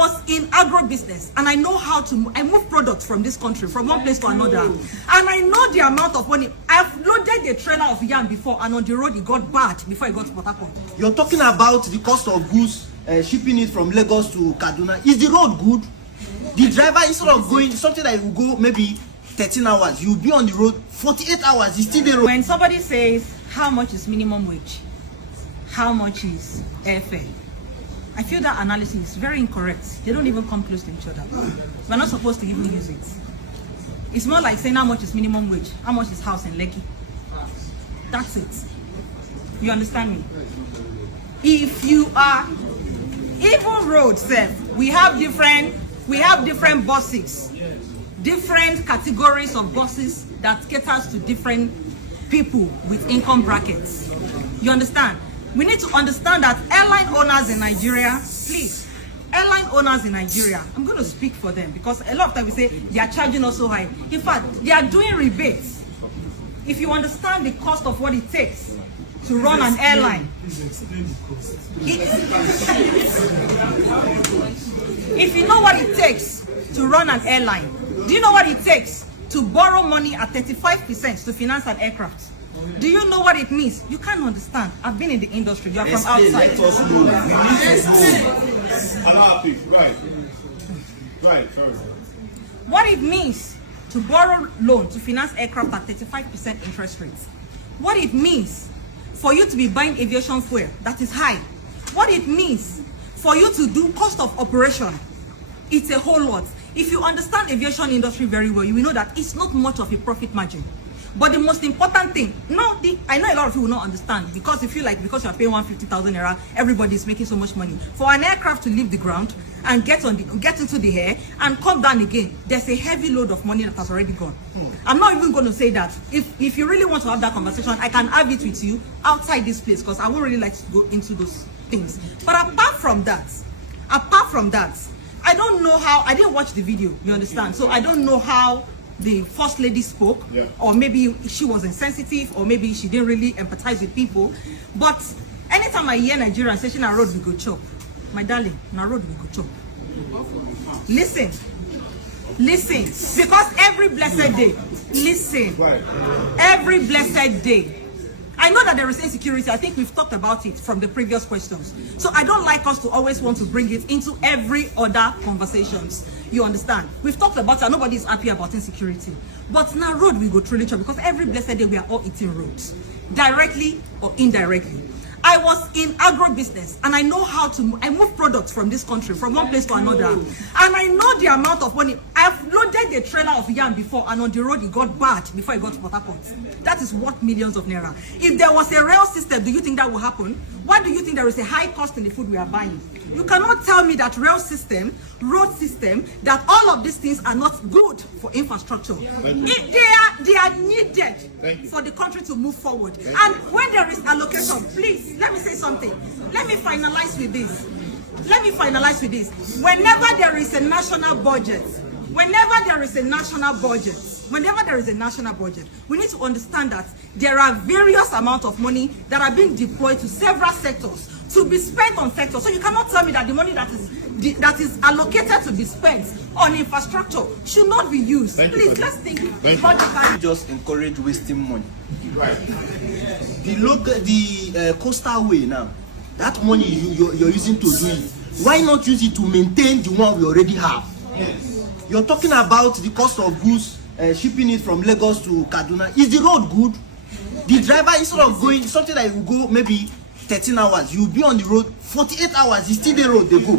was in agro business and I know how to I move products from this country from one place to another, and I know the amount of money. I've loaded a trailer of yam before, and on the road it got bad before it got to Port Harcourt. You're talking about the cost of goods shipping it from Lagos to Kaduna. Is the road good? The driver, instead of going something that will go maybe 13 hours, you'll be on the road 48 hours. It's still the road. When somebody says how much is minimum wage, how much is airfare, I feel that analysis is very incorrect. They don't even come close to each other. We're not supposed to even use it. It's more like saying how much is minimum wage, how much is house in Lekki. That's it. You understand me? If you are even road self, we have different buses, different categories of buses that caters to different people with income brackets. You understand? We need to understand that airline owners in Nigeria, please, airline owners in Nigeria, I'm going to speak for them because a lot of times we say they are charging us so high. In fact, they are doing rebates. If you understand the cost of what it takes to run an airline, if you know what it takes to run an airline, do you know what it takes to borrow money at 35% to finance an aircraft? Do you know what it means? You can't understand. I've been in the industry. You are from outside. Right. What it means to borrow loan to finance aircraft at 35% interest rates. What it means for you to be buying aviation fuel that is high. What it means for you to do cost of operation. It's a whole lot. If you understand aviation industry very well, you will know that it's not much of a profit margin. But the most important thing, I know a lot of you will not understand because you feel like because you are paying 150,000 naira, everybody is making so much money. For an aircraft to leave the ground and get into the air and come down again, there's a heavy load of money that has already gone. I'm not even going to say that. If you really want to have that conversation, I can have it with you outside this place because I won't really like to go into those things. But apart from that, I don't know how, I didn't watch the video, you understand? So I don't know how the first lady spoke, or maybe she was insensitive, or maybe she didn't really empathize with people. But anytime I hear Nigerians saying na road we go chop, my darling, na road we go chop. Listen, because every blessed day, I know that there is insecurity. I think we've talked about it from the previous questions. So I don't like us to always want to bring it into every other conversations. You understand? We've talked about it. Nobody is happy about insecurity. But now road we go through nature because every blessed day we are all eating roads, directly or indirectly. I was in agro business and I know how to I move products from this country from one place to another, and I know the amount of money. I've loaded a trailer of yam before, and on the road it got bad before it got to Port Harcourt. That is worth millions of naira. If there was a rail system, do you think that will happen? Why do you think there is a high cost in the food we are buying? You cannot tell me that road system, that all of these things are not good for infrastructure. They are needed for the country to move forward. And when there is allocation, please, let me say something. Let me finalize with this. Whenever there is a national budget, we need to understand that there are various amounts of money that are being deployed to several sectors to be spent on sectors. So you cannot tell me that the money that is allocated to be spent on infrastructure should not be used. Please, let's think logically. Just encourage wasting money. Right. The coastal way now, that money you're using to do it, why not use it to maintain the one we already have? You're talking about the cost of goods shipping it from Lagos to Kaduna. Is the road good? The driver, instead of going something that will go maybe 13 hours, you'll be on the road 48 hours. It's still the road they go.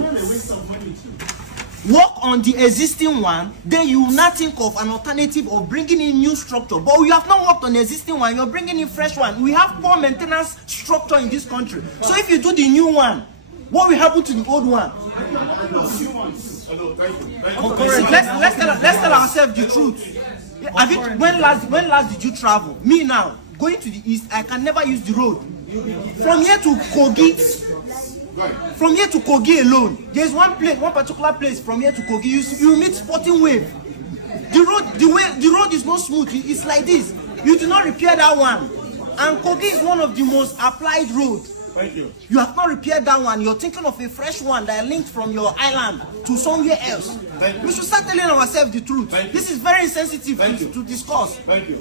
Work on the existing one, then you will not think of an alternative of bringing in new structure. But we have not worked on the existing one, you're bringing in fresh one. We have poor maintenance structure in this country. So if you do the new one, what will happen to the old one? Let's tell ourselves the truth. When last did you travel? Me now, going to the east, I can never use the road. From here to Kogi alone, there's one particular place from here to Kogi, you meet Sporting Wave. The road is not smooth, it's like this. You do not repair that one. And Kogi is one of the most applied roads. Thank you. You have not repaired that one. You're thinking of a fresh one that linked from your island to somewhere else. We should start telling ourselves the truth. This is very insensitive to discuss. Thank you.